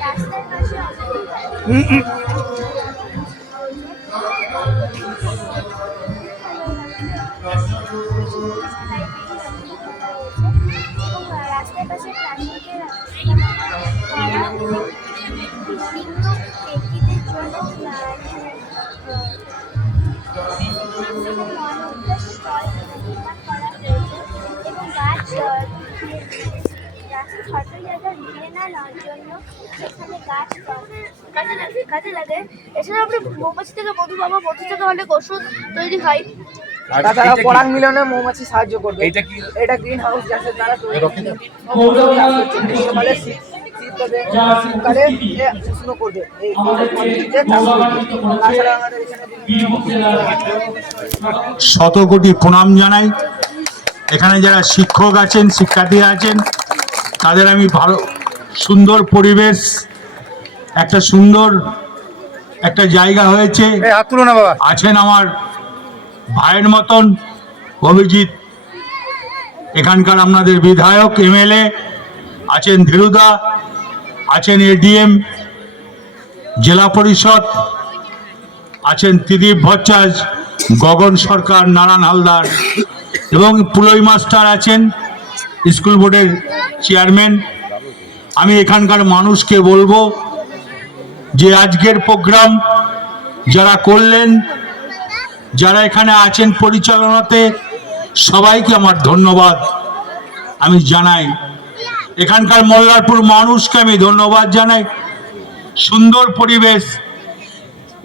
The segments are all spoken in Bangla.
রাস্তার পাশে জায়গা ঘিরে না নেওয়ার জন্য সেখানে গাছ কাজে লাগে কাজে লাগে। এছাড়া আমরা মৌমাছি থেকে মধু পাবো। মধু থেকে অনেক ওষুধ তৈরি হয়। তাছাড়া পরাগ মিলনে মৌমাছি সাহায্য করবে। কি? এটা গ্রিন হাউস গ্যাসের দ্বারা গ্রীষ্মকালে শীত শীতকালে উষ্ণ করবে। এই শত কোটি প্রণাম জানাই। এখানে যারা শিক্ষক আছেন শিক্ষার্থী আছেন তাদের আমি ভালো সুন্দর পরিবেশ একটা সুন্দর একটা জায়গা হয়েছে। আছেন আমার ভাইয়ের মতন অভিজিৎ। এখানকার আপনাদের বিধায়ক এমএলএ আছেন ধীরুদা আছেন এডিএম জেলা পরিষদ আছেন ত্রিদীপ ভট্টাচ গগন সরকার নারায়ণ হালদার এবং পুলই মাস্টার আছেন স্কুল বোর্ডের চেয়ারম্যান আমি এখানকার মানুষকে বলব যে আজকের প্রোগ্রাম যারা করলেন, যারা এখানে আছেন পরিচালনাতে, সবাইকে আমার ধন্যবাদ। আমি জানাই, এখানকার মোল্লারপুর মানুষকে আমি ধন্যবাদ জানাই। সুন্দর পরিবেশ,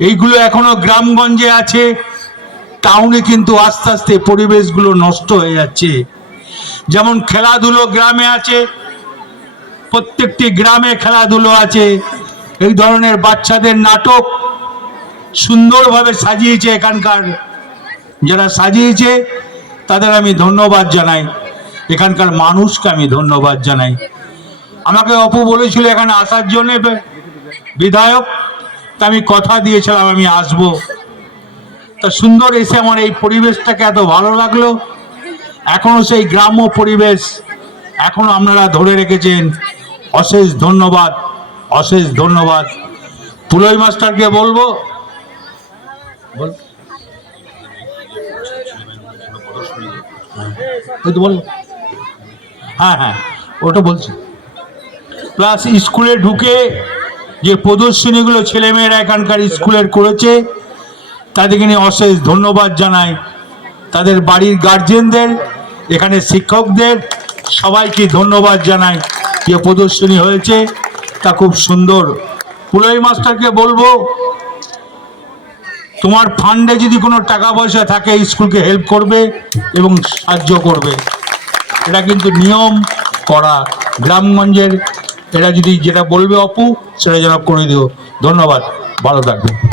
এইগুলো এখনও গ্রামগঞ্জে আছে, টাউনে কিন্তু আস্তে আস্তে পরিবেশগুলো নষ্ট হয়ে যাচ্ছে। যেমন খেলাধুলো গ্রামে আছে, প্রত্যেকটি গ্রামে খেলাধুলো আছে। এই ধরনের বাচ্চাদের নাটক সুন্দরভাবে সাজিয়েছে এখানকার যারা সাজিয়েছে, তাদের আমি ধন্যবাদ জানাই। এখানকার মানুষকে আমি ধন্যবাদ জানাই। আমাকে অপু বলেছিল এখানে আসার জন্যে, বিধায়ক, তা আমি কথা দিয়েছিলাম, আমি আসব। তা সুন্দর এসে আমার এই পরিবেশটাকে এত ভালো লাগল। এখনও সেই গ্রাম্য পরিবেশ এখনও আপনারা ধরে রেখেছেন। অশেষ ধন্যবাদ অশেষ ধন্যবাদ। পুলই মাস্টারকে বলব হ্যাঁ হ্যাঁ ওটা বলছি। প্লাস স্কুলে ঢুকে যে প্রদর্শনীগুলো ছেলেমেয়েরা এখানকার স্কুলের করেছে, তাদেরকে নিয়ে অশেষ ধন্যবাদ জানাই। তাদের বাড়ির গার্জেনদের এখানে শিক্ষকদের সবাইকে ধন্যবাদ জানাই। যে প্রদর্শনী হয়েছে, তা খুব সুন্দর। পুলই মাস্টারকে বলব, তোমার ফান্ডে যদি কোনো টাকা পয়সা থাকে স্কুলকে হেল্প করবে এবং সাহায্য করবে। এটা কিন্তু নিয়ম করা। গ্রামগঞ্জের এটা যদি যেটা বলবে অপু, সেটা যেন করে দিও। ধন্যবাদ। ভালো থাকবে